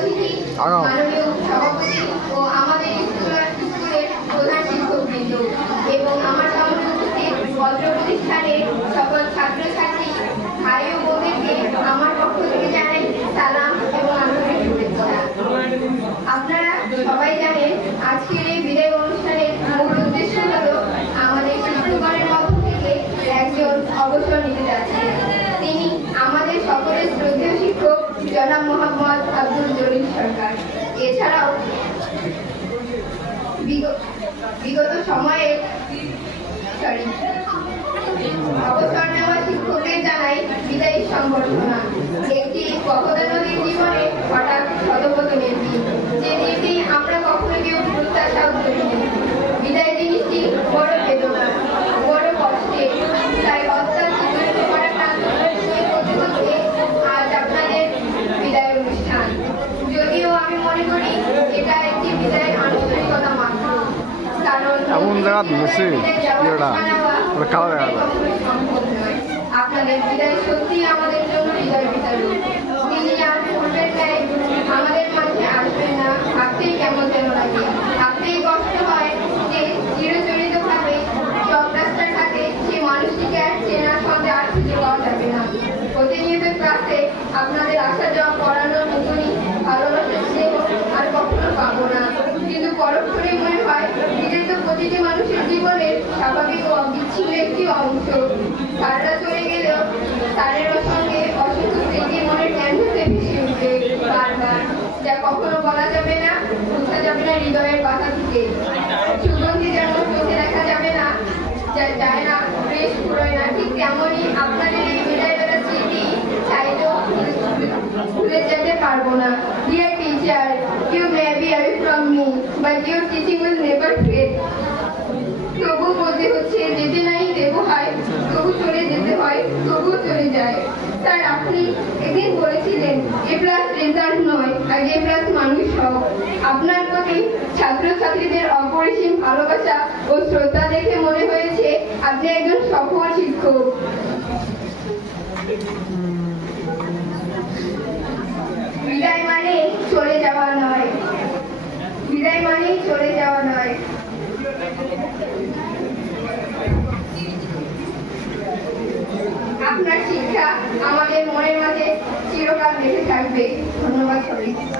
অতিথি, মাননীয় সভাপতি ও আমাদের স্কুলের প্রধান শিক্ষকবৃন্দ এবং আমার সামনে উপস্থিত পত্র প্রতিষ্ঠানের সকল ছাত্রছাত্রী ভাই ও বোনদেরকে আমার পক্ষ থেকে জানাই সালাম এবং আন্তরিক শুভেচ্ছা। আপনারা সবাই জানেন আজকের এই বিদায় অনুষ্ঠানের মূল উদ্দেশ্য হলো আমাদের শিক্ষকগণের মধ্য থেকে একজন অবসর নিতে যাচ্ছেন। তিনি আমাদের সকলের শ্রদ্ধেয় শিক্ষক জনাব মোহাম্মদ আব্দুল জলিল সরকার। এছাড়াও বিগত সময়ে অবসর নেওয়া শিক্ষকদের জানাই বিদায়ী সংবর্ধনা। একটি বহদানদীর জীবনে হঠাৎ শতপতনের দিন, যে দিনটি আমরা কখনো কেউ প্রত্যাশাও করিনি। বিদায় জিনিসটি বড় বেদনা, বড় কষ্টে, তাই অত্যন্ত চিত্রিত করা ক্লান্ত করতে করতে আজ আপনাদের বিদায় অনুষ্ঠান। যদিও আমি মনে করি এটা একটি বিদায়ের আনুষ্ঠানিকতা মাত্র, কারণ আপনাদের বিদায় সত্যি আমাদের জন্য হৃদয় বিতাড়িত। তিনি আর পূর্বের ন্যায় আমাদের মাঝে আসবেন না ভাবতেই কেমন যেন লাগে, ভাবতেই কষ্ট হয় যে চিরচরিত ভাবে সব রাস্তার হাতে সেই মানুষটিকে আর চেনার সঙ্গে আর খুঁজে পাওয়া যাবে না। প্রতিনিয়ত ক্লাসে আপনাদের আসা যাওয়া পড়ানোর মতনই ভালোবাসার স্নেহ আর কখনো পাবো না, কিন্তু পরক্ষণে মনে হয় নিজের তো প্রতিটি মানুষের জীবনের স্বাভাবিক ও অবিচ্ছিন্ন একটি অংশ। তারা চলে গেলেও তাদের সঙ্গে অসংখ্য স্মৃতি মনের ক্যানভাসে ভেসে উঠবে বারবার, যা কখনো বলা যাবে না, বোঝা যাবে না হৃদয়ের পাতা থেকে। সুগন্ধি যেমন চোখে দেখা যাবে না, যায় না, ফ্রেশ ফুরোয় না, ঠিক তেমনই আপনাদের এই বিদায় বেলা স্মৃতি চাইলেও ভুলে যেতে পারবো না। Dear teacher, you may be away from me, but your teaching will never fade. তবু বলতে হচ্ছে যেতে নাই দেবো হয়, তবু চলে যেতে হয়, তবুও চলে যায়। স্যার, আপনি একদিন বলেছিলেন এ প্লাস রেজাল্ট নয়, আগে প্লাস মানুষ হও। আপনার প্রতি ছাত্রছাত্রীদের অপরিসীম ভালোবাসা ও শ্রদ্ধা দেখে মনে হয়েছে আপনি একজন সফল শিক্ষক। বিদায় মানে চলে যাওয়া নয়, বিদায় মানেই চলে যাওয়া